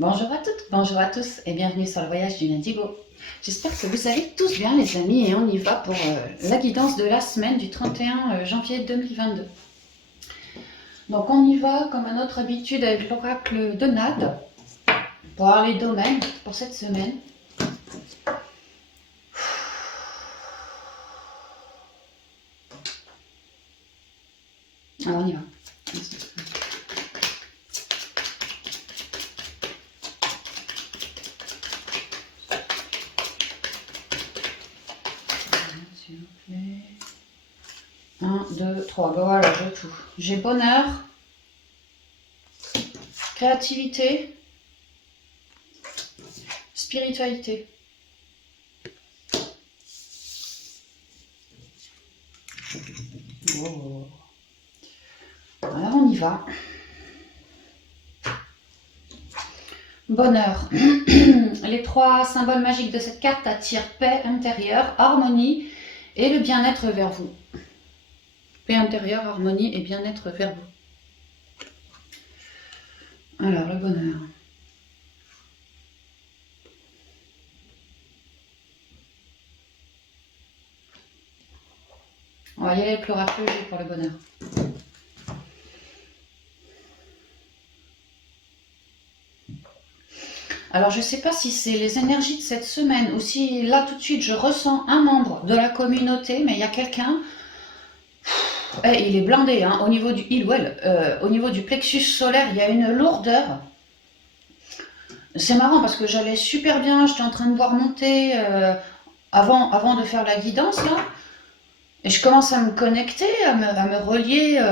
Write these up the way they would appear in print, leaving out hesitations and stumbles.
Bonjour à toutes, bonjour à tous et bienvenue sur le voyage du Indigo. J'espère que vous allez tous bien les amis et on y va pour la guidance de la semaine du 31 janvier 2022. Donc on y va comme à notre habitude avec l'oracle de Nade pour voir les domaines pour cette semaine. Alors on y va. S'il vous plaît. 1, 2, 3, ben voilà, j'ai tout. J'ai bonheur, créativité, spiritualité. Oh. Alors on y va. Bonheur. Les trois symboles magiques de cette carte attirent paix intérieure, harmonie et le bien-être vers vous. Paix intérieure, harmonie et bien-être vers vous. Alors, le bonheur. On va y aller avec l'oracle pour le bonheur. Alors, je ne sais pas si c'est les énergies de cette semaine ou si là, tout de suite, je ressens un membre de la communauté, mais il y a quelqu'un, il est blindé, hein, au niveau du il ou elle, au niveau du plexus solaire, il y a une lourdeur. C'est marrant parce que j'allais super bien, j'étais en train de voir monter avant de faire la guidance, là, et je commence à me connecter, à me relier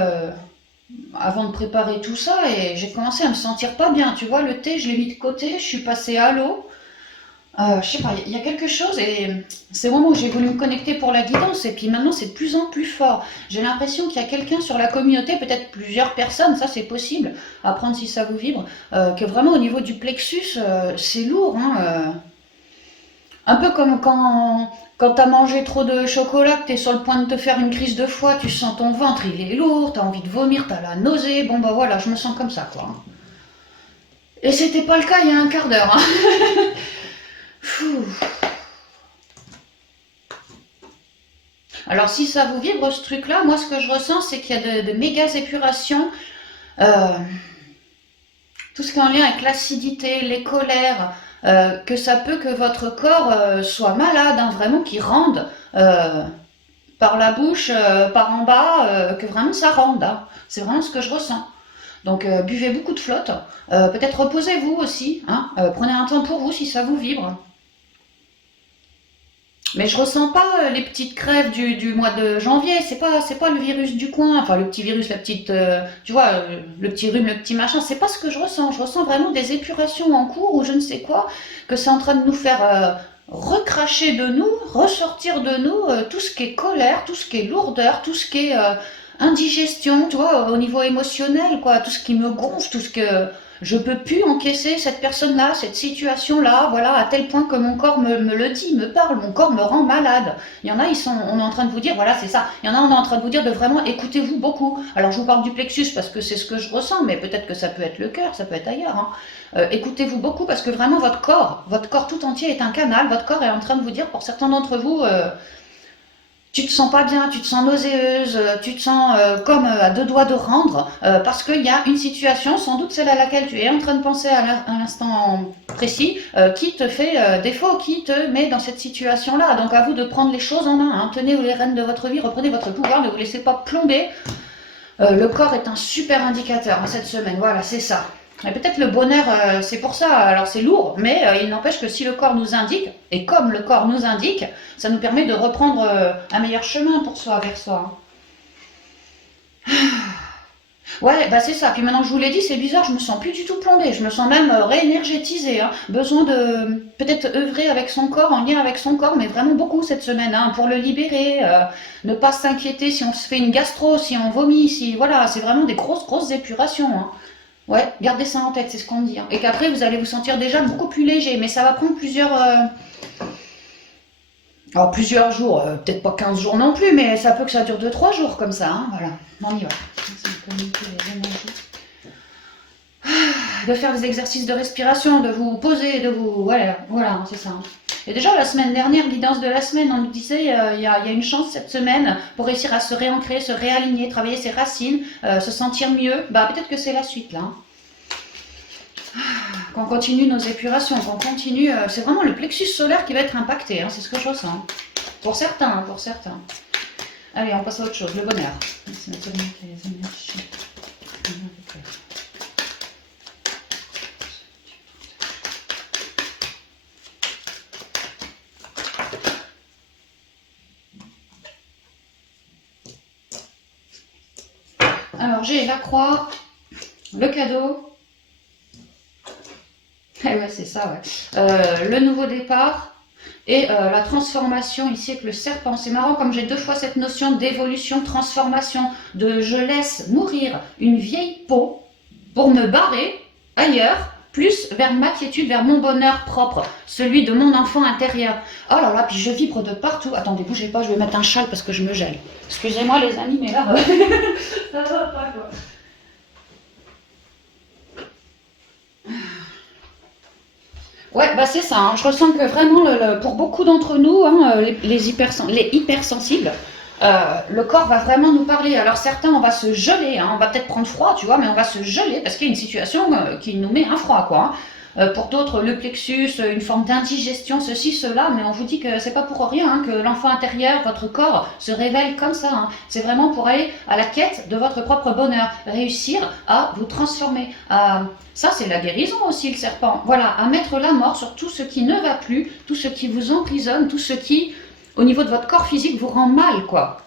avant de préparer tout ça, et j'ai commencé à me sentir pas bien, tu vois, le thé, je l'ai mis de côté, je suis passée à l'eau. Je sais pas, il y a quelque chose et c'est au moment où j'ai voulu me connecter pour la guidance et puis maintenant c'est de plus en plus fort. J'ai l'impression qu'il y a quelqu'un sur la communauté, peut-être plusieurs personnes, ça c'est possible, à prendre si ça vous vibre, que vraiment au niveau du plexus c'est lourd. Hein. Un peu comme quand t'as mangé trop de chocolat, que t'es sur le point de te faire une crise de foie, tu sens ton ventre il est lourd, t'as envie de vomir, t'as la nausée, bon bah voilà, je me sens comme ça quoi. Et c'était pas le cas il y a un quart d'heure. Hein. Alors si ça vous vibre ce truc-là, moi ce que je ressens c'est qu'il y a de méga épurations, euh, tout ce qui est en lien avec l'acidité, les colères, que ça peut que votre corps soit malade, hein, vraiment qui rende par la bouche, par en bas, que vraiment ça rende. Hein. C'est vraiment ce que je ressens. Donc buvez beaucoup de flotte, peut-être reposez-vous aussi, hein, prenez un temps pour vous si ça vous vibre. Mais je ressens pas les petites crèves du mois de janvier, c'est pas le virus du coin, enfin le petit virus, la petite, tu vois, le petit rhume, le petit machin, c'est pas ce que je ressens vraiment des épurations en cours ou je ne sais quoi, que c'est en train de nous faire recracher de nous, ressortir de nous tout ce qui est colère, tout ce qui est lourdeur, tout ce qui est indigestion, tu vois, au niveau émotionnel, quoi, tout ce qui me gonfle, tout ce que je peux plus encaisser cette personne-là, cette situation-là, voilà, à tel point que mon corps me le dit, me parle, mon corps me rend malade. Il y en a, on est en train de vous dire, voilà, c'est ça. Il y en a, on est en train de vous dire de vraiment écoutez-vous beaucoup. Alors, je vous parle du plexus parce que c'est ce que je ressens, mais peut-être que ça peut être le cœur, ça peut être ailleurs. Hein. Écoutez-vous beaucoup parce que vraiment votre corps tout entier est un canal. Votre corps est en train de vous dire, pour certains d'entre vous, tu te sens pas bien, tu te sens nauséeuse, tu te sens comme à deux doigts de rendre, parce qu'il y a une situation, sans doute celle à laquelle tu es en train de penser à l'instant précis, qui te fait défaut, qui te met dans cette situation-là. Donc à vous de prendre les choses en main, hein. Tenez les rênes de votre vie, reprenez votre pouvoir, ne vous laissez pas plomber. Le corps est un super indicateur hein, cette semaine, voilà, c'est ça. Et peut-être le bonheur, c'est pour ça, alors c'est lourd, mais il n'empêche que si le corps nous indique, et comme le corps nous indique, ça nous permet de reprendre un meilleur chemin pour soi, vers soi. Ouais, bah c'est ça. Puis maintenant que je vous l'ai dit, c'est bizarre, je me sens plus du tout plombée, je me sens même réénergétisée. Hein. Besoin de peut-être œuvrer avec son corps, en lien avec son corps, mais vraiment beaucoup cette semaine, hein, pour le libérer, ne pas s'inquiéter si on se fait une gastro, si on vomit, si voilà, c'est vraiment des grosses épurations. Hein. Ouais, gardez ça en tête, c'est ce qu'on dit. Hein. Et qu'après, vous allez vous sentir déjà beaucoup plus léger, mais ça va prendre alors, plusieurs jours, peut-être pas 15 jours non plus, mais ça peut que ça dure 2-3 jours comme ça. Hein, voilà, on y va. de faire des exercices de respiration, de vous poser, de vous... voilà, c'est ça. Et déjà, la semaine dernière, guidance de la semaine, on nous disait il y a une chance cette semaine pour réussir à se réancrer, se réaligner, travailler ses racines, se sentir mieux. Bah, peut-être que c'est la suite, là. Qu'on continue nos épurations, qu'on continue... c'est vraiment le plexus solaire qui va être impacté, hein, c'est ce que je ressens. Pour certains, hein, pour certains. Allez, on passe à autre chose, le bonheur. Alors, j'ai la croix, le cadeau. Eh ouais, c'est ça, ouais. Le nouveau départ et la transformation ici avec le serpent. C'est marrant comme j'ai deux fois cette notion d'évolution, transformation, de je laisse mourir une vieille peau pour me barrer ailleurs, plus vers ma quiétude, vers mon bonheur propre, celui de mon enfant intérieur. Oh là là, puis je vibre de partout. Attendez, bougez pas, je vais mettre un châle parce que je me gèle. Excusez-moi les amis, mais là, ça va pas quoi. Ouais, bah c'est ça, hein. Je ressens que vraiment, pour beaucoup d'entre nous, hein, les hypersensibles, le corps va vraiment nous parler. Alors certains, on va se geler, hein, on va peut-être prendre froid, tu vois, mais on va se geler parce qu'il y a une situation qui nous met un froid, quoi, hein. Pour d'autres, le plexus, une forme d'indigestion, ceci, cela, mais on vous dit que c'est pas pour rien, hein, que l'enfant intérieur, votre corps, se révèle comme ça, hein. C'est vraiment pour aller à la quête de votre propre bonheur, réussir à vous transformer. Ça, c'est la guérison aussi, le serpent. Voilà, à mettre la mort sur tout ce qui ne va plus, tout ce qui vous emprisonne, tout ce qui, au niveau de votre corps physique, vous rend mal, quoi.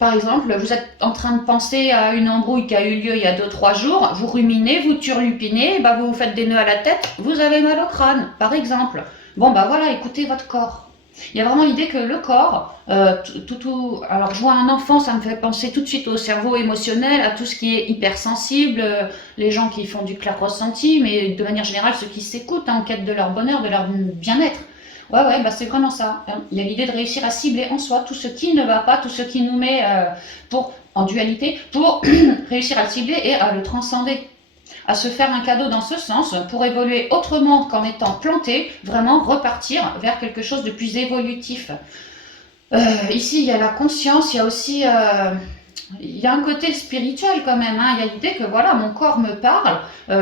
Par exemple, vous êtes en train de penser à une embrouille qui a eu lieu il y a 2-3 jours, vous ruminez, vous turlupinez, bah vous vous faites des nœuds à la tête, vous avez mal au crâne, par exemple. Bon, bah voilà, écoutez votre corps. Il y a vraiment l'idée que le corps, alors je vois un enfant, ça me fait penser tout de suite au cerveau émotionnel, à tout ce qui est hypersensible, les gens qui font du clair ressenti, mais de manière générale ceux qui s'écoutent, hein, en quête de leur bonheur, de leur bien-être. Ouais, bah c'est vraiment ça, hein. Il y a l'idée de réussir à cibler en soi tout ce qui ne va pas, tout ce qui nous met en dualité, pour réussir à le cibler et à le transcender. À se faire un cadeau dans ce sens, pour évoluer autrement qu'en étant planté, vraiment repartir vers quelque chose de plus évolutif. Ici, il y a la conscience, il y a aussi... il y a un côté spirituel quand même, hein. Il y a l'idée que voilà, mon corps me parle,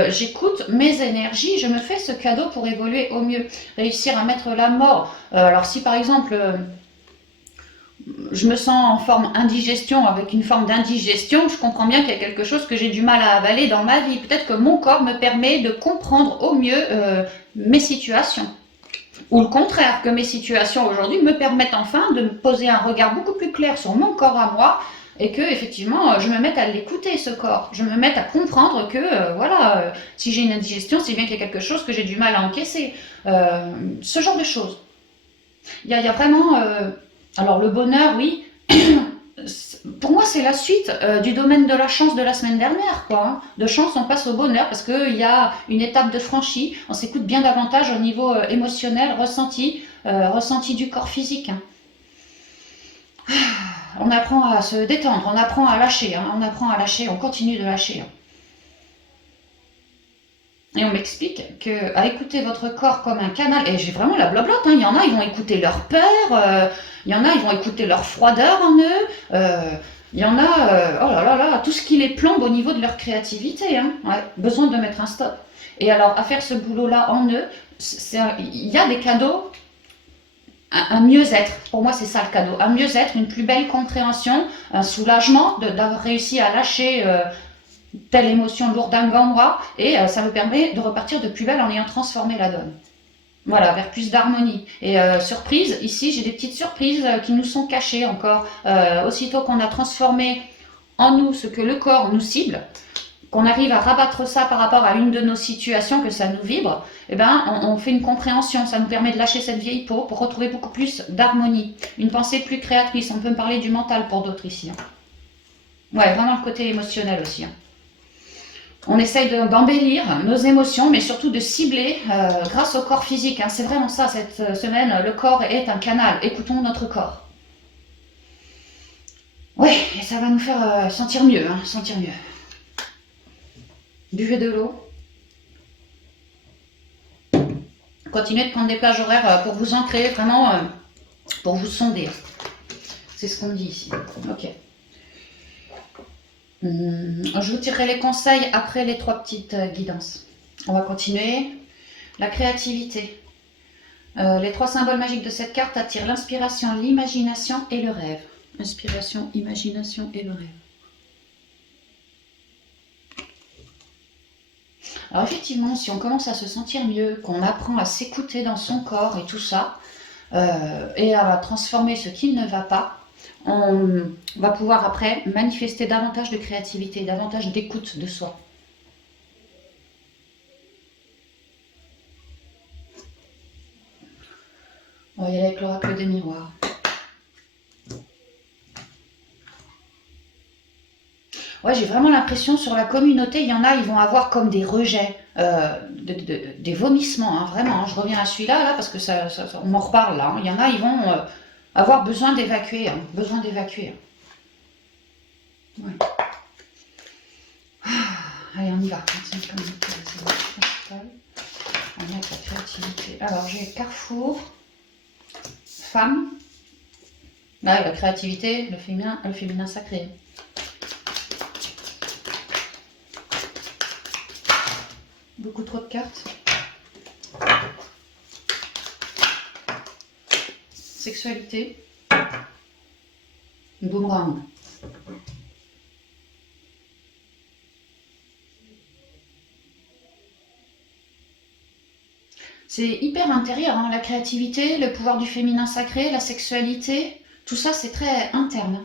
j'écoute mes énergies, je me fais ce cadeau pour évoluer au mieux, réussir à mettre la mort. Alors si par exemple je me sens en forme indigestion, avec une forme d'indigestion, je comprends bien qu'il y a quelque chose que j'ai du mal à avaler dans ma vie. Peut-être que mon corps me permet de comprendre au mieux mes situations. Ou le contraire, que mes situations aujourd'hui me permettent enfin de me poser un regard beaucoup plus clair sur mon corps à moi, et que effectivement je me mette à l'écouter, ce corps. Je me mette à comprendre que voilà, si j'ai une indigestion, c'est bien qu'il y a quelque chose que j'ai du mal à encaisser. Ce genre de choses. Il y a vraiment... alors le bonheur, oui, pour moi c'est la suite du domaine de la chance de la semaine dernière, quoi, hein. De chance on passe au bonheur parce qu'il y a une étape de franchie, on s'écoute bien davantage au niveau émotionnel, ressenti du corps physique, hein. On apprend à se détendre, on apprend à lâcher, hein, on apprend à lâcher, on continue de lâcher, hein. Et on m'explique qu'à écouter votre corps comme un canal, et j'ai vraiment la blablote, hein, il y en a, ils vont écouter leur peur, il y en a, ils vont écouter leur froideur en eux, il y en a, oh là là là, tout ce qui les plombe au niveau de leur créativité, hein, ouais, besoin de mettre un stop. Et alors, à faire ce boulot-là en eux, il y a des cadeaux, un mieux-être, pour moi c'est ça le cadeau, un mieux-être, une plus belle compréhension, un soulagement d'avoir réussi à lâcher telle émotion lourde d'un gambra, et ça me permet de repartir de plus belle en ayant transformé la donne. Voilà, vers plus d'harmonie. Et surprise, ici j'ai des petites surprises qui nous sont cachées encore. Aussitôt qu'on a transformé en nous ce que le corps nous cible, qu'on arrive à rabattre ça par rapport à une de nos situations, que ça nous vibre, eh ben, on fait une compréhension, ça nous permet de lâcher cette vieille peau pour retrouver beaucoup plus d'harmonie. Une pensée plus créatrice, on peut me parler du mental pour d'autres ici, hein. Ouais, vraiment le côté émotionnel aussi, hein. On essaye d'embellir nos émotions, mais surtout de cibler grâce au corps physique, hein. C'est vraiment ça cette semaine, le corps est un canal, écoutons notre corps. Ouais, et ça va nous faire sentir mieux, hein, sentir mieux. Buvez de l'eau. Continuez de prendre des plages horaires pour vous ancrer, vraiment pour vous sonder. C'est ce qu'on dit ici. Ok. Je vous tirerai les conseils après les 3 petites guidances. On va continuer. La créativité. Les 3 symboles magiques de cette carte attirent l'inspiration, l'imagination et le rêve. Inspiration, imagination et le rêve. Alors effectivement, si on commence à se sentir mieux, qu'on apprend à s'écouter dans son corps et tout ça, et à transformer ce qui ne va pas, on va pouvoir après manifester davantage de créativité, davantage d'écoute de soi. On va y aller avec l'oracle des miroirs. Ouais, j'ai vraiment l'impression sur la communauté, il y en a, ils vont avoir comme des rejets, des vomissements, hein, vraiment. Hein. Je reviens à celui-là, là, parce que on m'en reparle là. Hein. Il y en a, ils vont avoir besoin d'évacuer, hein, besoin d'évacuer. Ouais. Allez, on y va. On va mettre la créativité. Alors, j'ai Carrefour, femme. Là, la créativité, le féminin sacré. Beaucoup trop de cartes. Sexualité. Boomerang. C'est hyper intérieur, hein, la créativité, le pouvoir du féminin sacré, la sexualité, tout ça c'est très interne.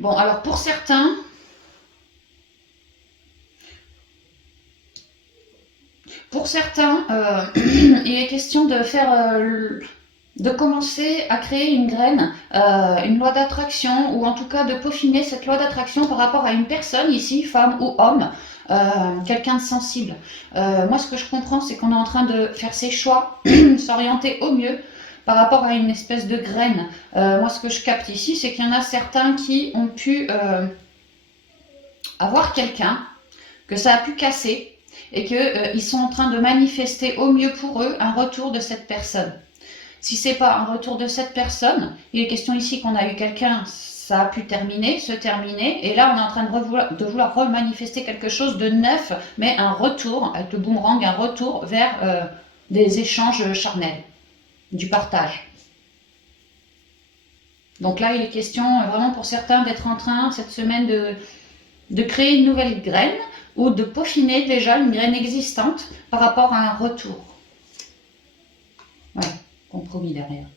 Bon, alors pour certains, il est question de faire, de commencer à créer une graine, une loi d'attraction, ou en tout cas de peaufiner cette loi d'attraction par rapport à une personne ici, femme ou homme, quelqu'un de sensible. Moi, ce que je comprends, c'est qu'on est en train de faire ses choix, s'orienter au mieux par rapport à une espèce de graine. Moi, ce que je capte ici, c'est qu'il y en a certains qui ont pu avoir quelqu'un, que ça a pu casser, et qu'ils sont en train de manifester au mieux pour eux un retour de cette personne. Si c'est pas un retour de cette personne, il est question ici qu'on a eu quelqu'un, ça a pu se terminer, et là on est en train de vouloir remanifester quelque chose de neuf, mais un retour, avec le boomerang, un retour vers des échanges charnels, du partage. Donc là il est question vraiment pour certains d'être en train cette semaine de créer une nouvelle graine, ou de peaufiner déjà une graine existante par rapport à un retour. Ouais, compromis derrière.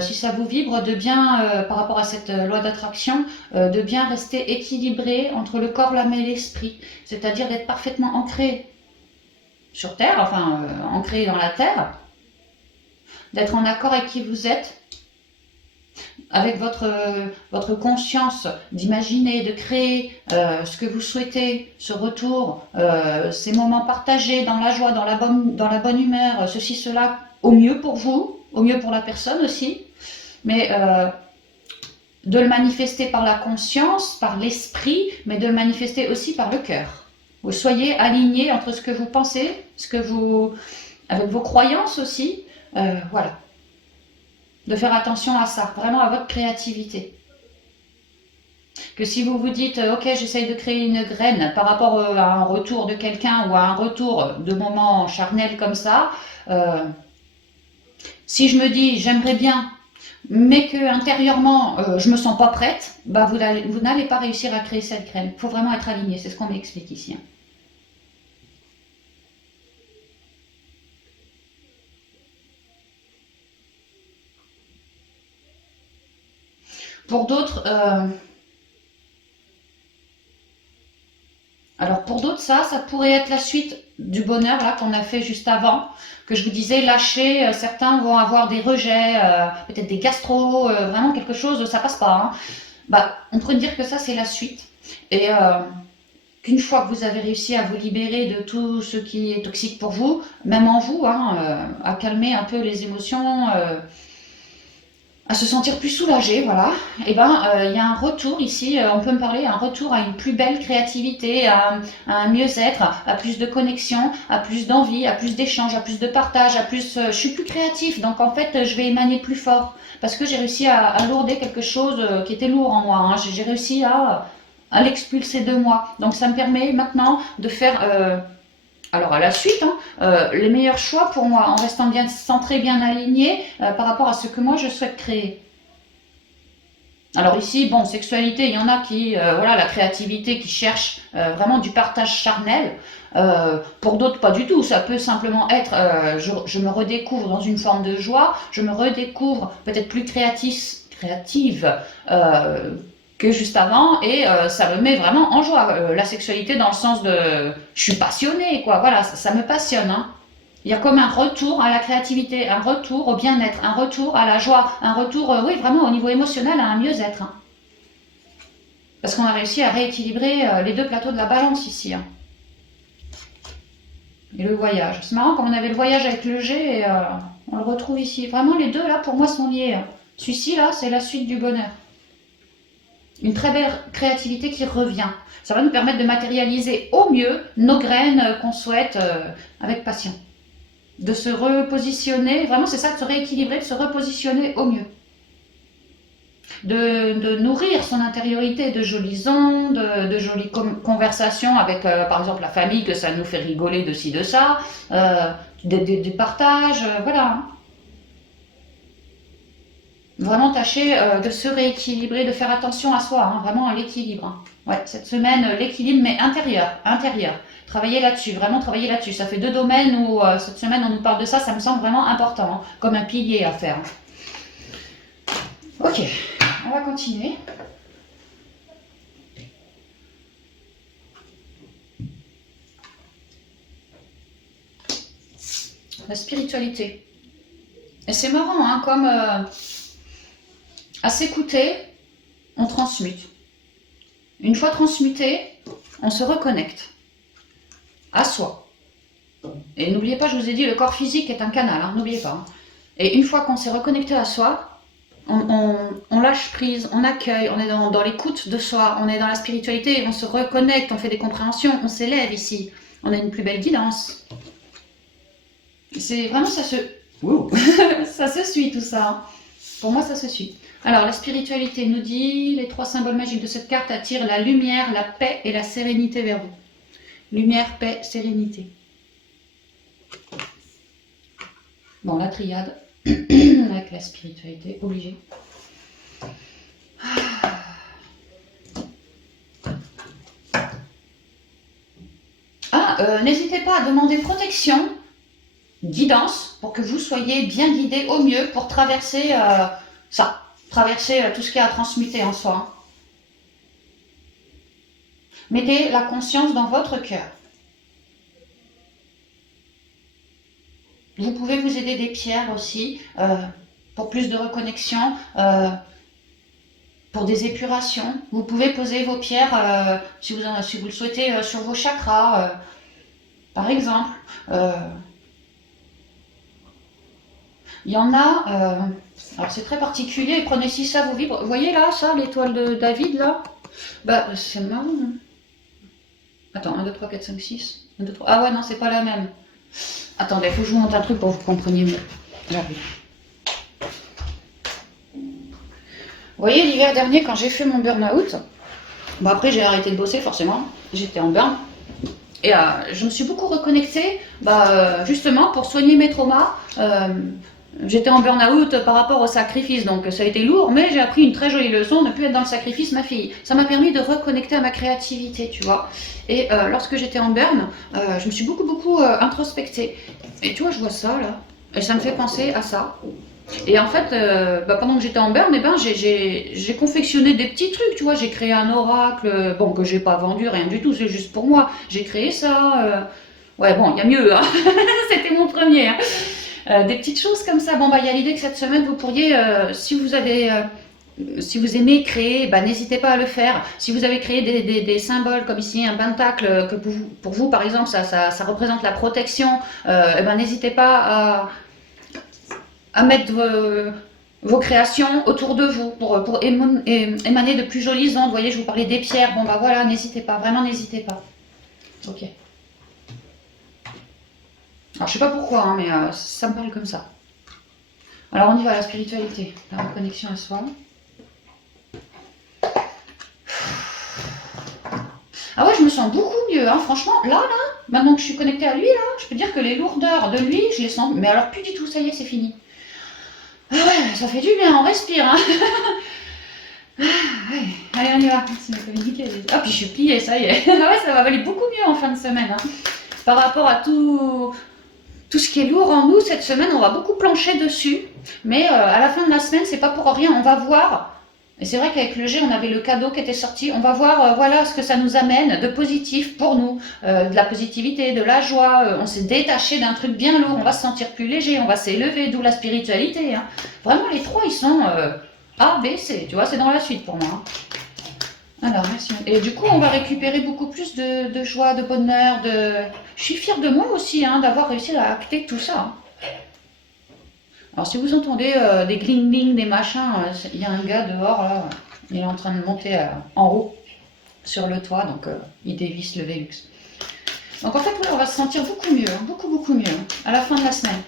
Si ça vous vibre, de bien, par rapport à cette loi d'attraction, de bien rester équilibré entre le corps, l'âme et l'esprit. C'est-à-dire d'être parfaitement ancré sur Terre, enfin ancré dans la Terre, d'être en accord avec qui vous êtes, avec votre conscience, d'imaginer, de créer ce que vous souhaitez, ce retour, ces moments partagés dans la joie, dans la bonne humeur, ceci, cela, au mieux pour vous, au mieux pour la personne aussi, mais de le manifester par la conscience, par l'esprit, mais de le manifester aussi par le cœur. Vous soyez alignés entre ce que vous pensez, avec vos croyances aussi, voilà. De faire attention à ça, vraiment à votre créativité. Que si vous vous dites, ok, j'essaye de créer une graine par rapport à un retour de quelqu'un ou à un retour de moments charnels comme ça, si je me dis, j'aimerais bien, mais que intérieurement, je me sens pas prête, bah vous n'allez pas réussir à créer cette graine. Il faut vraiment être aligné, c'est ce qu'on m'explique ici. Hein. Pour d'autres, alors pour d'autres, ça pourrait être la suite du bonheur là qu'on a fait juste avant, que je vous disais, lâcher, certains vont avoir des rejets, peut-être des gastro, vraiment quelque chose, ça passe pas. Hein. Bah, on pourrait dire que ça c'est la suite. Et qu'une fois que vous avez réussi à vous libérer de tout ce qui est toxique pour vous, même en vous, hein, à calmer un peu les émotions, à se sentir plus soulagé, voilà. Et ben, il y a un retour ici, on peut me parler, un retour à une plus belle créativité, à un mieux-être, à plus de connexion, à plus d'envie, à plus d'échange, à plus de partage, à plus, je suis plus créatif, donc en fait, je vais émaner plus fort, parce que j'ai réussi à lourder quelque chose qui était lourd en moi, hein. J'ai réussi à l'expulser de moi. Donc ça me permet maintenant de faire alors à la suite, hein, les meilleurs choix pour moi, en restant bien centré, bien aligné par rapport à ce que moi je souhaite créer. Alors ici, bon, sexualité, il y en a qui, voilà, la créativité, qui cherche vraiment du partage charnel. Pour d'autres, pas du tout. Ça peut simplement être, je me redécouvre dans une forme de joie, je me redécouvre peut-être plus créative que juste avant, et ça me met vraiment en joie. La sexualité dans le sens de, je suis passionnée, quoi. Voilà, ça me passionne, hein. Il y a comme un retour à la créativité, un retour au bien-être, un retour à la joie, un retour, oui, vraiment au niveau émotionnel, à un mieux-être, hein. Parce qu'on a réussi à rééquilibrer les deux plateaux de la balance ici, hein. Et le voyage. C'est marrant, comme on avait le voyage avec le G, et on le retrouve ici. Vraiment, les deux, là, pour moi, sont liés, hein. Celui-ci, là, c'est la suite du bonheur. Une très belle créativité qui revient. Ça va nous permettre de matérialiser au mieux nos graines qu'on souhaite avec passion. De se repositionner, vraiment c'est ça, de se rééquilibrer, de se repositionner au mieux. De nourrir son intériorité de jolies ondes, de jolies conversations avec par exemple la famille, que ça nous fait rigoler de ci, de ça, des partages, voilà. Vraiment tâcher de se rééquilibrer, de faire attention à soi, hein, vraiment à l'équilibre, hein. Ouais, cette semaine, l'équilibre, mais intérieur. Travailler là-dessus, vraiment travailler là-dessus. Ça fait 2 domaines où cette semaine on nous parle de ça, ça me semble vraiment important, hein, comme un pilier à faire. Ok, on va continuer. La spiritualité. Et c'est marrant, hein, comme à s'écouter, on transmute. Une fois transmuté, on se reconnecte à soi. Et n'oubliez pas, je vous ai dit, le corps physique est un canal, hein, n'oubliez pas, hein. Et une fois qu'on s'est reconnecté à soi, on lâche prise, on accueille, on est dans l'écoute de soi, on est dans la spiritualité, on se reconnecte, on fait des compréhensions, on s'élève ici, on a une plus belle guidance. C'est vraiment ça se... ça se suit tout ça, hein. Pour moi, ça se suit. Alors, la spiritualité nous dit, les 3 symboles magiques de cette carte attirent la lumière, la paix et la sérénité vers vous. Lumière, paix, sérénité. Bon, la triade, avec la spiritualité, obligé. N'hésitez pas à demander protection, guidance, pour que vous soyez bien guidé au mieux pour traverser traverser tout ce qu'il y a à transmuter en soi, hein. Mettez la conscience dans votre cœur. Vous pouvez vous aider des pierres aussi, pour plus de reconnexion, pour des épurations. Vous pouvez poser vos pierres, si vous le souhaitez, sur vos chakras, par exemple. Il y en a, alors c'est très particulier, prenez si ça vous vibre. Vous voyez là, ça, l'étoile de David, là? Bah, c'est marrant, hein. Attends, 1, 2, 3, 4, 5, 6. 1, 2, 3. Ah ouais, non, c'est pas la même. Attendez, il faut que je vous montre un truc pour que vous compreniez mieux. J'arrive. Vous voyez, l'hiver dernier, quand j'ai fait mon burn-out, bon après j'ai arrêté de bosser forcément, j'étais en burn. Et je me suis beaucoup reconnectée, justement pour soigner mes traumas. J'étais en burn-out par rapport au sacrifice, donc ça a été lourd, mais j'ai appris une très jolie leçon, ne plus être dans le sacrifice, ma fille. Ça m'a permis de reconnecter à ma créativité, tu vois. Et lorsque j'étais en burn, je me suis beaucoup introspectée. Et tu vois, je vois ça là, et ça me fait penser à ça. Et en fait, pendant que j'étais en burn, j'ai confectionné des petits trucs, tu vois. J'ai créé un oracle, bon, que j'ai pas vendu, rien du tout, c'est juste pour moi. J'ai créé ça. Ouais, bon, il y a mieux, hein. C'était mon premier, hein. Des petites choses comme ça. Bon, il y a l'idée que cette semaine, vous pourriez, si vous aimez créer, n'hésitez pas à le faire. Si vous avez créé des symboles, comme ici un pentacle, que pour vous, par exemple, ça représente la protection, n'hésitez pas à mettre vos créations autour de vous, pour émaner de plus jolies ondes. Vous voyez, je vous parlais des pierres. Bon, bah voilà, n'hésitez pas, vraiment n'hésitez pas. Ok. Alors, je sais pas pourquoi, hein, mais ça me parle comme ça. Alors, on y va, la spiritualité, la reconnexion à soi. Ah ouais, je me sens beaucoup mieux, hein. Franchement, là, maintenant que je suis connectée à lui, là, je peux dire que les lourdeurs de lui, je les sens, mais alors plus du tout, ça y est, c'est fini. Ah ouais, ça fait du bien, on respire, hein. Ah ouais. Allez, on y va. C'est ma communiqué. Ah, puis je suis pliée, ça y est. Ah ouais, ça va aller beaucoup mieux en fin de semaine, hein. Par rapport à tout ce qui est lourd en nous, cette semaine, on va beaucoup plancher dessus. Mais à la fin de la semaine, c'est pas pour rien, on va voir. Et c'est vrai qu'avec le G, on avait le cadeau qui était sorti. On va voir voilà ce que ça nous amène de positif pour nous. De la positivité, de la joie. On s'est détaché d'un truc bien lourd. On va se sentir plus léger. On va s'élever, d'où la spiritualité, hein. Vraiment, les trois, ils sont A, B, C. Tu vois, c'est dans la suite pour moi, hein. Alors, merci. Et du coup, on va récupérer beaucoup plus de joie, de bonheur. Je suis fière de moi aussi, hein, d'avoir réussi à acter tout ça, hein. Alors, si vous entendez des gling-gling, des machins, il y a un gars dehors, là, il est en train de monter en haut sur le toit, donc il dévisse le Velux. Donc, en fait, voilà, on va se sentir beaucoup mieux, hein, beaucoup mieux, hein, à la fin de la semaine.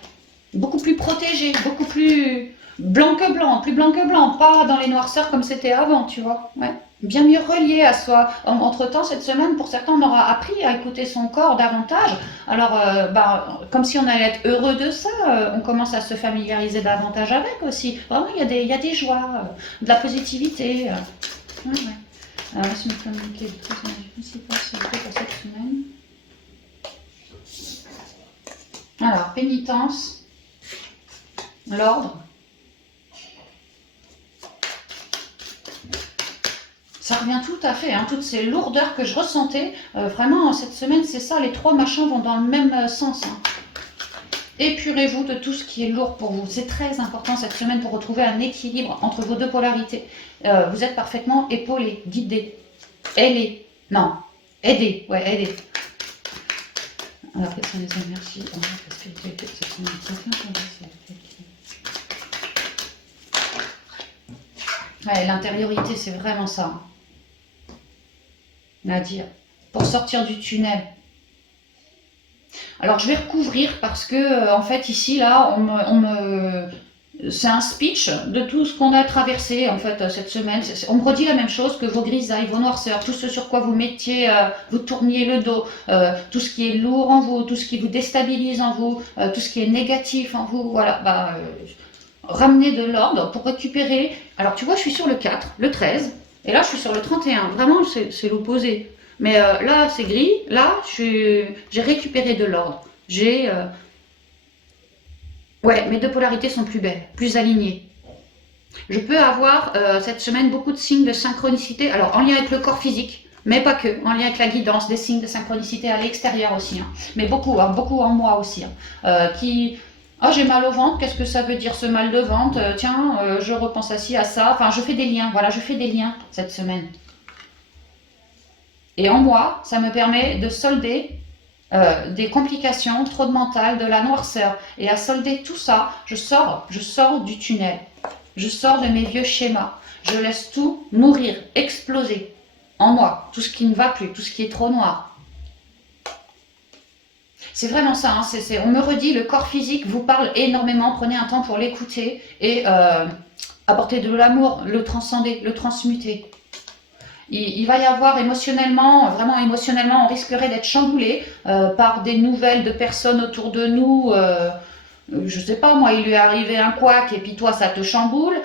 Beaucoup plus protégé, beaucoup plus blanc que blanc, plus blanc que blanc, pas dans les noirceurs comme c'était avant, tu vois. Ouais. Bien mieux relié à soi. Entre-temps, cette semaine, pour certains, on aura appris à écouter son corps davantage. Alors, comme si on allait être heureux de ça, on commence à se familiariser davantage avec aussi. Vraiment, il y a des joies, de la positivité. Ouais, ouais. Alors, laisse-moi communiquer le personnage principal, s'il vous plaît, pour cette semaine. Alors, pénitence, l'ordre. Ça revient tout à fait, hein, toutes ces lourdeurs que je ressentais, vraiment cette semaine c'est ça, les trois machins vont dans le même sens, hein. Épurez-vous de tout ce qui est lourd pour vous, c'est très important cette semaine pour retrouver un équilibre entre vos deux polarités. Vous êtes parfaitement épaulé, guidé, ailé, non, aidé, ouais, aidé. Alors quels sont les hommes, merci, la spiritualité de cette semaine. Ouais, l'intériorité c'est vraiment ça, hein, à dire, pour sortir du tunnel. Alors je vais recouvrir parce que en fait ici là c'est un speech de tout ce qu'on a traversé en fait cette semaine. On me redit la même chose, que vos grisailles, vos noirceurs, tout ce sur quoi vous mettiez, vous tourniez le dos, tout ce qui est lourd en vous, tout ce qui vous déstabilise en vous, tout ce qui est négatif en vous, voilà, ramener de l'ordre pour récupérer. Alors tu vois, je suis sur le 4, le 13, et là je suis sur le 31. Vraiment, c'est l'opposé. Mais là, c'est gris. Là, j'ai récupéré de l'ordre. Ouais, mes deux polarités sont plus belles, plus alignées. Je peux avoir cette semaine beaucoup de signes de synchronicité. Alors, en lien avec le corps physique, mais pas que. En lien avec la guidance, des signes de synchronicité à l'extérieur aussi, hein. Mais beaucoup, hein, beaucoup en moi aussi, hein. Ah, j'ai mal au ventre, qu'est-ce que ça veut dire ce mal de ventre? Tiens, je repense à ça. Enfin, je fais des liens, voilà, je fais des liens cette semaine. Et en moi, ça me permet de solder des complications, trop de mental, de la noirceur. Et à solder tout ça, je sors du tunnel. Je sors de mes vieux schémas. Je laisse tout mourir, exploser en moi. Tout ce qui ne va plus, tout ce qui est trop noir. C'est vraiment ça, hein, on me redit, le corps physique vous parle énormément, prenez un temps pour l'écouter et apporter de l'amour, le transcender, le transmuter. Il va y avoir émotionnellement, vraiment émotionnellement, on risquerait d'être chamboulé par des nouvelles de personnes autour de nous. Je sais pas, moi, il lui est arrivé un couac et puis toi, ça te chamboule.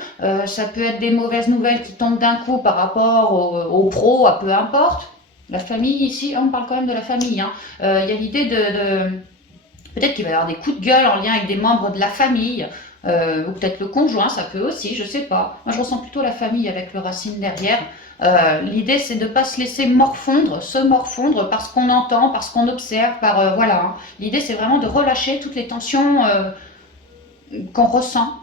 Ça peut être des mauvaises nouvelles qui tombent d'un coup par rapport au pro, à peu importe. La famille, ici, on parle quand même de la famille, hein. Il y a l'idée peut-être qu'il va y avoir des coups de gueule en lien avec des membres de la famille. Ou peut-être le conjoint, ça peut aussi, je sais pas. Moi, je ressens plutôt la famille avec le racine derrière. L'idée, c'est de ne pas se laisser se morfondre par ce qu'on entend, par ce qu'on observe, voilà, hein. L'idée, c'est vraiment de relâcher toutes les tensions qu'on ressent,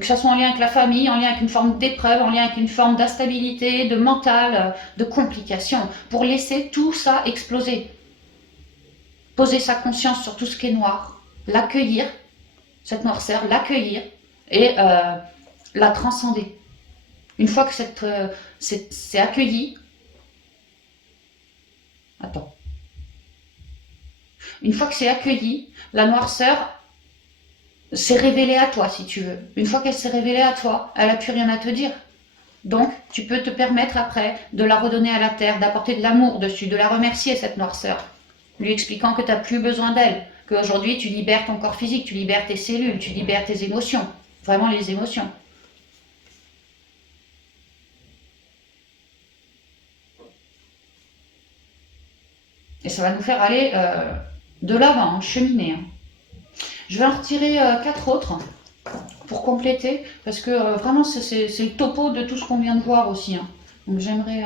que ce soit en lien avec la famille, en lien avec une forme d'épreuve, en lien avec une forme d'instabilité, de mental, de complications, pour laisser tout ça exploser. Poser sa conscience sur tout ce qui est noir, l'accueillir, cette noirceur, l'accueillir et la transcender. Une fois que c'est accueilli, attends, une fois que c'est accueilli, la noirceur s'est révélée à toi, si tu veux. Une fois qu'elle s'est révélée à toi, elle n'a plus rien à te dire. Donc, tu peux te permettre après de la redonner à la terre, d'apporter de l'amour dessus, de la remercier, cette noirceur, lui expliquant que tu n'as plus besoin d'elle, qu'aujourd'hui tu libères ton corps physique, tu libères tes cellules, tu libères tes émotions, vraiment les émotions. Et ça va nous faire aller de l'avant, cheminer. Je vais en retirer 4 autres pour compléter, parce que vraiment c'est le topo de tout ce qu'on vient de voir aussi. Hein. Donc j'aimerais...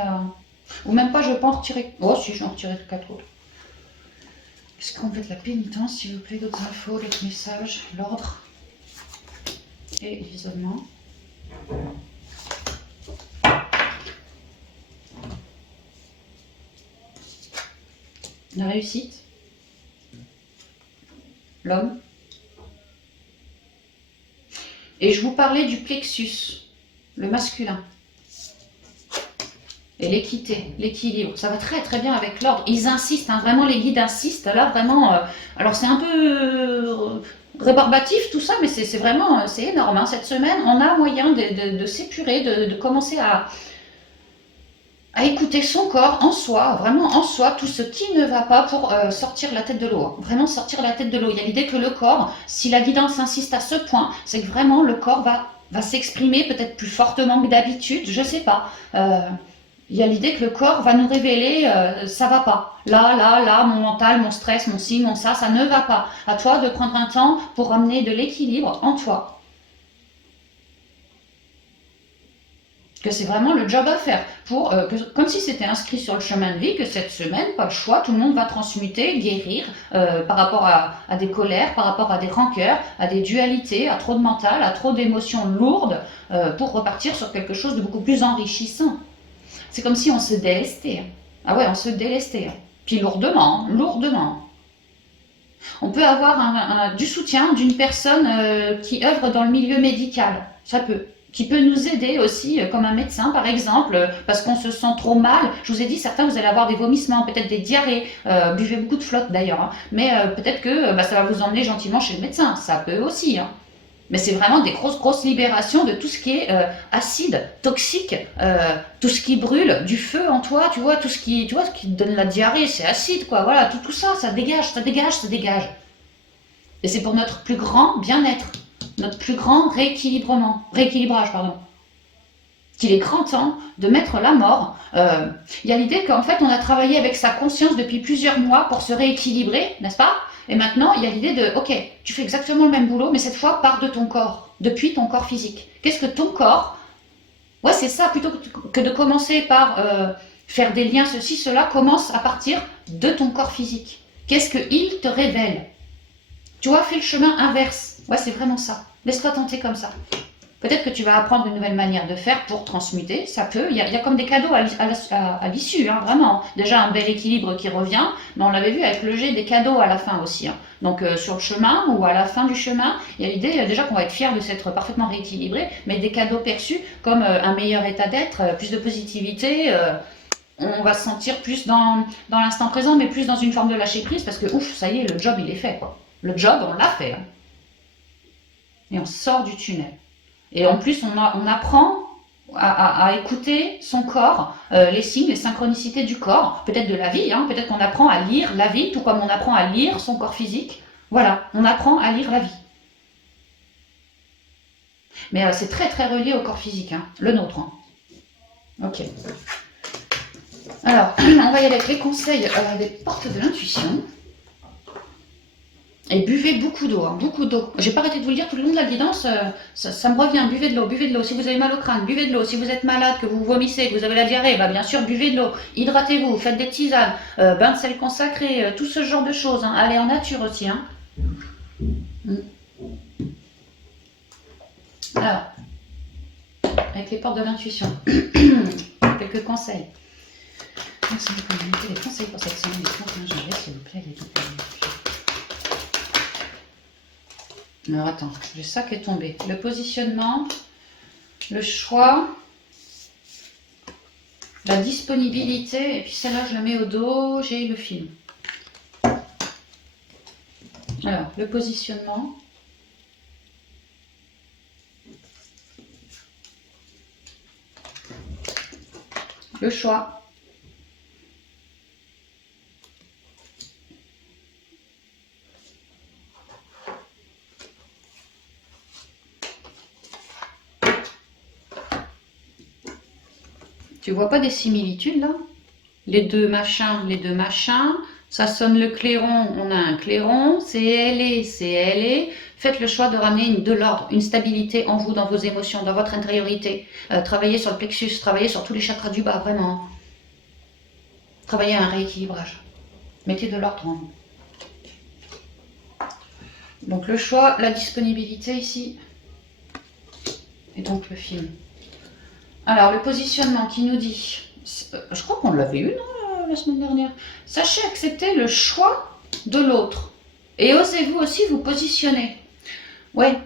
Ou même pas, je ne vais pas en retirer... Oh si, je vais en retirer 4 autres. Qu'est-ce qu'on complète la pénitence, s'il vous plaît, d'autres infos, d'autres messages, l'ordre et l'isolement. La réussite. L'homme. Et je vous parlais du plexus, le masculin. Et l'équité, l'équilibre. Ça va très très bien avec l'ordre. Ils insistent, hein, vraiment les guides insistent. Là vraiment, alors c'est un peu rébarbatif tout ça, mais c'est vraiment, c'est énorme. Hein. Cette semaine, on a moyen de s'épurer, de commencer à écouter son corps en soi, vraiment en soi, tout ce qui ne va pas pour sortir la tête de l'eau. Vraiment sortir la tête de l'eau. Il y a l'idée que le corps, si la guidance insiste à ce point, c'est que vraiment le corps va s'exprimer peut-être plus fortement que d'habitude, je sais pas. Il y a l'idée que le corps va nous révéler ça va pas. Là, mon mental, mon stress, mon ci, mon ça ne va pas. À toi de prendre un temps pour ramener de l'équilibre en toi. Que c'est vraiment le job à faire, pour, comme si c'était inscrit sur le chemin de vie, que cette semaine, pas le choix, tout le monde va transmuter, guérir par rapport à des colères, par rapport à des rancœurs, à des dualités, à trop de mental, à trop d'émotions lourdes, pour repartir sur quelque chose de beaucoup plus enrichissant. C'est comme si on se délestait. Ah ouais, on se délestait. Puis lourdement, lourdement. On peut avoir du soutien d'une personne qui œuvre dans le milieu médical. Ça peut. Qui peut nous aider aussi, comme un médecin par exemple, parce qu'on se sent trop mal. Je vous ai dit, certains, vous allez avoir des vomissements, peut-être des diarrhées, buvez beaucoup de flotte d'ailleurs, hein. Mais peut-être que ça va vous emmener gentiment chez le médecin, ça peut aussi. Hein. Mais c'est vraiment des grosses libérations de tout ce qui est acide, toxique, tout ce qui brûle, du feu en toi, tu vois, tout ce qui, tu vois, ce qui te donne la diarrhée, c'est acide, quoi, voilà, tout ça, ça dégage, ça dégage, ça dégage. Et c'est pour notre plus grand bien-être. Notre plus grand rééquilibrage, pardon. Qu'il est grand temps de mettre la mort. Il y a l'idée qu'en fait, on a travaillé avec sa conscience depuis plusieurs mois pour se rééquilibrer, n'est-ce pas? Et maintenant, il y a l'idée de, ok, tu fais exactement le même boulot, mais cette fois, part de ton corps, depuis ton corps physique. Qu'est-ce que ton corps... Ouais, c'est ça, plutôt que de commencer par faire des liens, ceci, cela, commence à partir de ton corps physique. Qu'est-ce qu'il te révèle? Tu vois, fais le chemin inverse. Ouais, c'est vraiment ça. Laisse-toi tenter comme ça. Peut-être que tu vas apprendre une nouvelle manière de faire pour transmuter. Ça peut. Il y a comme des cadeaux à l'issue, hein, vraiment. Déjà, un bel équilibre qui revient. Mais on l'avait vu avec le jet des cadeaux à la fin aussi. Hein. Donc, sur le chemin ou à la fin du chemin, il y a l'idée déjà qu'on va être fier de s'être parfaitement rééquilibré. Mais des cadeaux perçus comme un meilleur état d'être, plus de positivité. On va se sentir plus dans l'instant présent, mais plus dans une forme de lâcher prise. Parce que, ouf, ça y est, le job, il est fait, quoi. Le job, on l'a fait. Hein. Et on sort du tunnel. Et en plus, on apprend à écouter son corps, les signes, les synchronicités du corps, peut-être de la vie, hein, peut-être qu'on apprend à lire la vie, tout comme on apprend à lire son corps physique. Voilà, on apprend à lire la vie. Mais c'est très très relié au corps physique, hein, le nôtre. Hein. Ok. Alors, on va y aller avec les conseils des portes de l'intuition. Et buvez beaucoup d'eau, hein, beaucoup d'eau. J'ai pas arrêté de vous le dire tout le long de la guidance, ça me revient, buvez de l'eau, buvez de l'eau. Si vous avez mal au crâne, buvez de l'eau. Si vous êtes malade, que vous vomissez, que vous avez la diarrhée, bien sûr, buvez de l'eau. Hydratez-vous, faites des tisanes, bain de sel consacré, tout ce genre de choses. Hein. Allez en nature aussi. Hein. Alors, avec les portes de l'intuition, quelques conseils. Merci beaucoup de mettre les conseils pour cette semaine du 31 janvier, s'il vous plaît, les deux. Alors attends, j'ai ça qui est tombé. Le positionnement, le choix, la disponibilité, et puis celle-là je la mets au dos, j'ai le film. Alors, le positionnement. Le choix. Tu vois pas des similitudes là? Les deux machins, ça sonne le clairon, on a un clairon, c'est elle. Faites le choix de ramener de l'ordre, une stabilité en vous, dans vos émotions, dans votre intériorité. Travaillez sur le plexus, travaillez sur tous les chakras du bas, vraiment. Travaillez à un rééquilibrage. Mettez de l'ordre en vous. Donc le choix, la disponibilité ici, et donc le film. Alors le positionnement qui nous dit, je crois qu'on l'avait eu non, la semaine dernière. Sachez accepter le choix de l'autre et osez-vous aussi vous positionner. Ouais,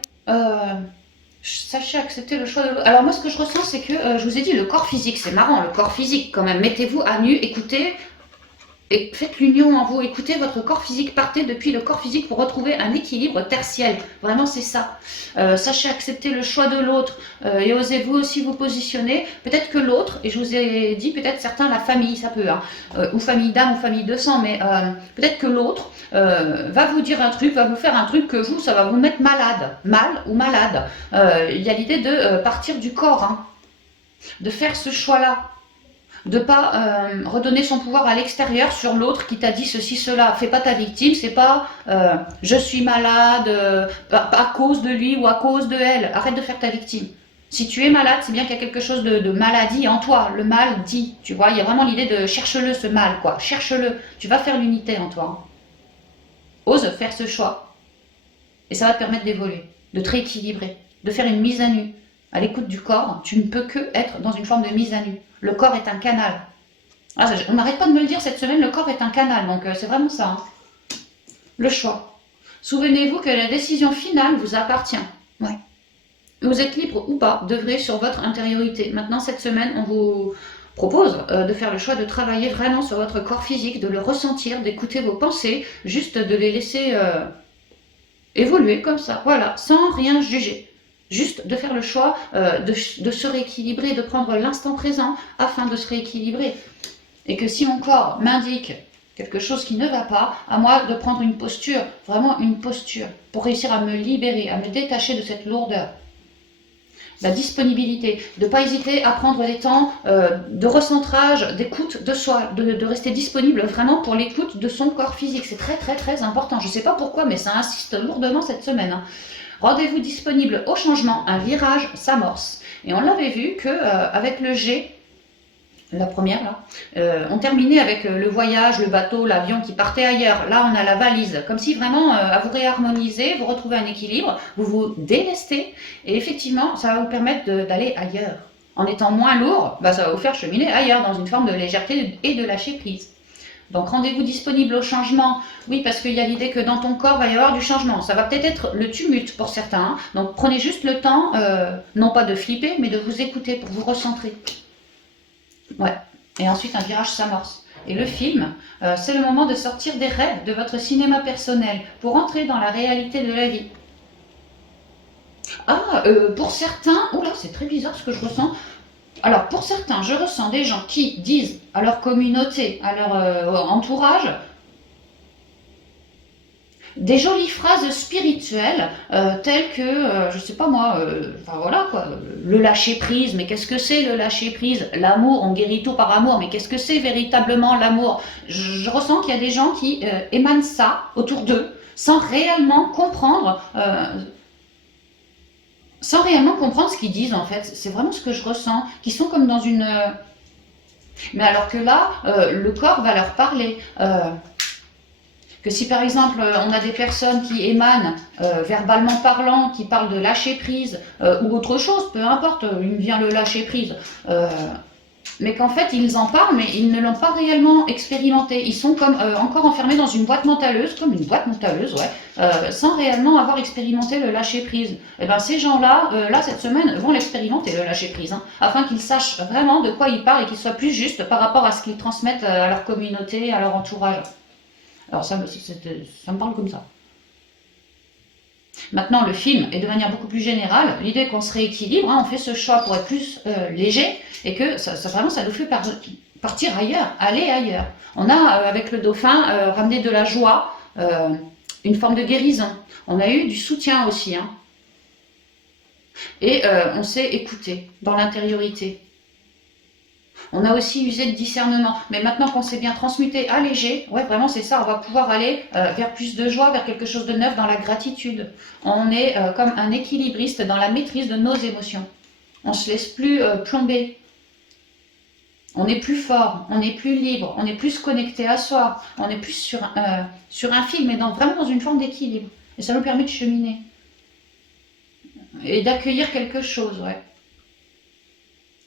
sachez accepter le choix de l'autre. Alors moi ce que je ressens c'est que, je vous ai dit le corps physique, c'est marrant le corps physique quand même. Mettez-vous à nu, écoutez. Et faites l'union en vous, écoutez votre corps physique, partez depuis le corps physique pour retrouver un équilibre tertiel. Vraiment, c'est ça. Sachez accepter le choix de l'autre et osez-vous aussi vous positionner. Peut-être que l'autre, et je vous ai dit, peut-être certains, la famille, ça peut, hein, ou famille d'âme ou famille de sang, mais peut-être que l'autre va vous dire un truc, va vous faire un truc que vous, ça va vous mettre malade, mal ou malade. Il y a l'idée de partir du corps, hein, de faire ce choix-là. De ne pas redonner son pouvoir à l'extérieur sur l'autre qui t'a dit ceci, cela. Fais pas ta victime, c'est pas je suis malade à cause de lui ou à cause de elle. Arrête de faire ta victime. Si tu es malade, c'est bien qu'il y a quelque chose de maladie en toi. Le mal dit, tu vois, il y a vraiment l'idée de cherche-le ce mal, quoi. Cherche-le. Tu vas faire l'unité en toi. Ose faire ce choix. Et ça va te permettre d'évoluer, de te rééquilibrer, de faire une mise à nu. À l'écoute du corps, tu ne peux que être dans une forme de mise à nu. Le corps est un canal. Ah, on n'arrête pas de me le dire cette semaine, le corps est un canal, donc c'est vraiment ça. Hein. Le choix. Souvenez-vous que la décision finale vous appartient. Ouais. Vous êtes libre ou pas d'œuvrer sur votre intériorité. Maintenant, cette semaine, on vous propose de faire le choix de travailler vraiment sur votre corps physique, de le ressentir, d'écouter vos pensées, juste de les laisser évoluer comme ça, voilà, sans rien juger. Juste de faire le choix de se rééquilibrer, de prendre l'instant présent afin de se rééquilibrer. Et que si mon corps m'indique quelque chose qui ne va pas, à moi de prendre une posture, vraiment une posture, pour réussir à me libérer, à me détacher de cette lourdeur. La disponibilité, de ne pas hésiter à prendre des temps de recentrage, d'écoute de soi, de rester disponible vraiment pour l'écoute de son corps physique. C'est très très très important. Je ne sais pas pourquoi, mais ça insiste lourdement cette semaine. Hein. Rendez-vous disponible au changement, un virage s'amorce. Et on l'avait vu qu'avec le G, la première là, on terminait avec le voyage, le bateau, l'avion qui partait ailleurs. Là, on a la valise, comme si vraiment à vous réharmoniser, vous retrouvez un équilibre, vous vous délestez, et effectivement, ça va vous permettre d'aller ailleurs. En étant moins lourd, ça va vous faire cheminer ailleurs, dans une forme de légèreté et de lâcher prise. Donc rendez-vous disponible au changement, oui, parce qu'il y a l'idée que dans ton corps, il va y avoir du changement. Ça va peut-être être le tumulte pour certains, hein. Donc prenez juste le temps, non pas de flipper, mais de vous écouter pour vous recentrer. Ouais. Et ensuite, un virage s'amorce. Et le film, c'est le moment de sortir des rêves de votre cinéma personnel pour entrer dans la réalité de la vie. Ah, pour certains, oula, c'est très bizarre ce que je ressens. Alors, pour certains, je ressens des gens qui disent à leur communauté, à leur entourage, des jolies phrases spirituelles telles que, je sais pas moi, enfin voilà quoi, le lâcher prise, mais qu'est-ce que c'est le lâcher prise? L'amour, on guérit tout par amour, mais qu'est-ce que c'est véritablement l'amour? Je ressens qu'il y a des gens qui émanent ça autour d'eux, sans réellement comprendre ce qu'ils disent en fait. C'est vraiment ce que je ressens, qui sont comme dans une... Mais alors que là, le corps va leur parler. Que si par exemple on a des personnes qui émanent verbalement parlant, qui parlent de lâcher prise ou autre chose, peu importe, il me vient le lâcher prise, mais qu'en fait ils en parlent, mais ils ne l'ont pas réellement expérimenté. Ils sont comme encore enfermés dans une boîte mentaleuse, comme une boîte mentaleuse, ouais, sans réellement avoir expérimenté le lâcher prise. Et ben ces gens-là, là cette semaine, vont l'expérimenter le lâcher prise, hein, afin qu'ils sachent vraiment de quoi ils parlent et qu'ils soient plus justes par rapport à ce qu'ils transmettent à leur communauté, à leur entourage. Alors ça me parle comme ça. Maintenant, le film est de manière beaucoup plus générale, l'idée qu'on se rééquilibre, hein, on fait ce choix pour être plus léger, et que vraiment ça nous fait partir ailleurs, aller ailleurs. On a, avec le dauphin, ramené de la joie, une forme de guérison. On a eu du soutien aussi, hein. Et on s'est écouté dans l'intériorité. On a aussi usé de discernement, mais maintenant qu'on s'est bien transmuté, allégé, ouais, vraiment c'est ça, on va pouvoir aller vers plus de joie, vers quelque chose de neuf, dans la gratitude. On est comme un équilibriste dans la maîtrise de nos émotions. On ne se laisse plus plomber. On est plus fort, on est plus libre, on est plus connecté à soi, on est plus sur un fil, mais vraiment dans une forme d'équilibre. Et ça nous permet de cheminer. Et d'accueillir quelque chose, ouais.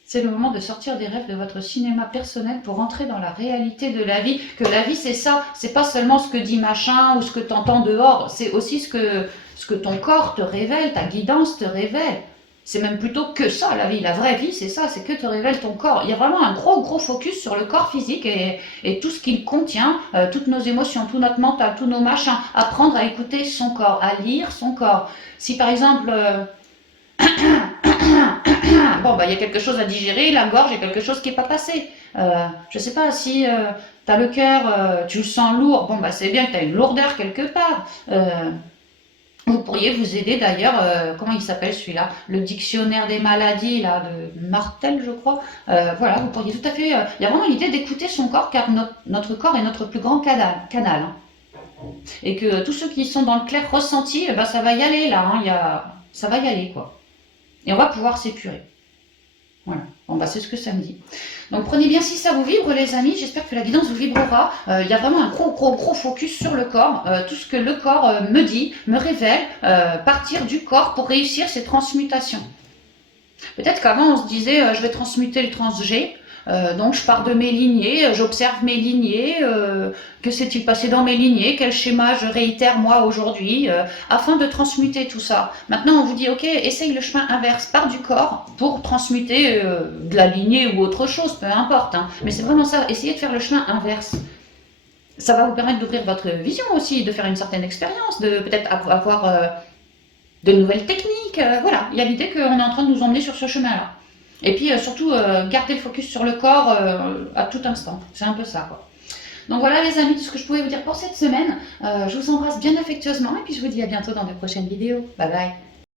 C'est le moment de sortir des rêves de votre cinéma personnel pour entrer dans la réalité de la vie. Que la vie, c'est ça. C'est pas seulement ce que dit machin ou ce que tu entends dehors. C'est aussi ce que ton corps te révèle, ta guidance te révèle. C'est même plutôt que ça, la vie. La vraie vie, c'est ça. C'est que te révèle ton corps. Il y a vraiment un gros focus sur le corps physique et tout ce qu'il contient, toutes nos émotions, tout notre mental, tous nos machins. Apprendre à écouter son corps, à lire son corps. Si par exemple... bon, bah, il y a quelque chose à digérer, la gorge, il y a quelque chose qui n'est pas passé. Je sais pas, si tu as le cœur, tu le sens lourd, bon, bah, c'est bien que tu as une lourdeur quelque part. Vous pourriez vous aider d'ailleurs, comment il s'appelle celui-là? Le dictionnaire des maladies, là, de Martel, je crois. Voilà, vous pourriez tout à fait... Il y a vraiment l'idée d'écouter son corps, car notre corps est notre plus grand canal. Hein. Et que tous ceux qui sont dans le clair ressenti, bah, ça va y aller, là. Hein, ça va y aller, quoi. Et on va pouvoir s'épurer. Voilà, bon bah c'est ce que ça me dit. Donc prenez bien si ça vous vibre les amis, j'espère que la guidance vous vibrera. Il y a vraiment un gros focus sur le corps, tout ce que le corps me dit, me révèle, partir du corps pour réussir ces transmutations. Peut-être qu'avant on se disait je vais transmuter le trans-G, donc je pars de mes lignées, j'observe mes lignées, que s'est-il passé dans mes lignées, quel schéma je réitère moi aujourd'hui, afin de transmuter tout ça. Maintenant on vous dit ok, essaye le chemin inverse, pars du corps pour transmuter de la lignée ou autre chose, peu importe, hein. Mais c'est vraiment ça, essayez de faire le chemin inverse. Ça va vous permettre d'ouvrir votre vision aussi, de faire une certaine expérience, de peut-être avoir de nouvelles techniques, voilà, il y a l'idée qu'on est en train de nous emmener sur ce chemin-là. Et puis surtout, garder le focus sur le corps à tout instant. C'est un peu ça, quoi. Donc voilà les amis, tout ce que je pouvais vous dire pour cette semaine. Je vous embrasse bien affectueusement et puis je vous dis à bientôt dans de prochaines vidéos. Bye bye.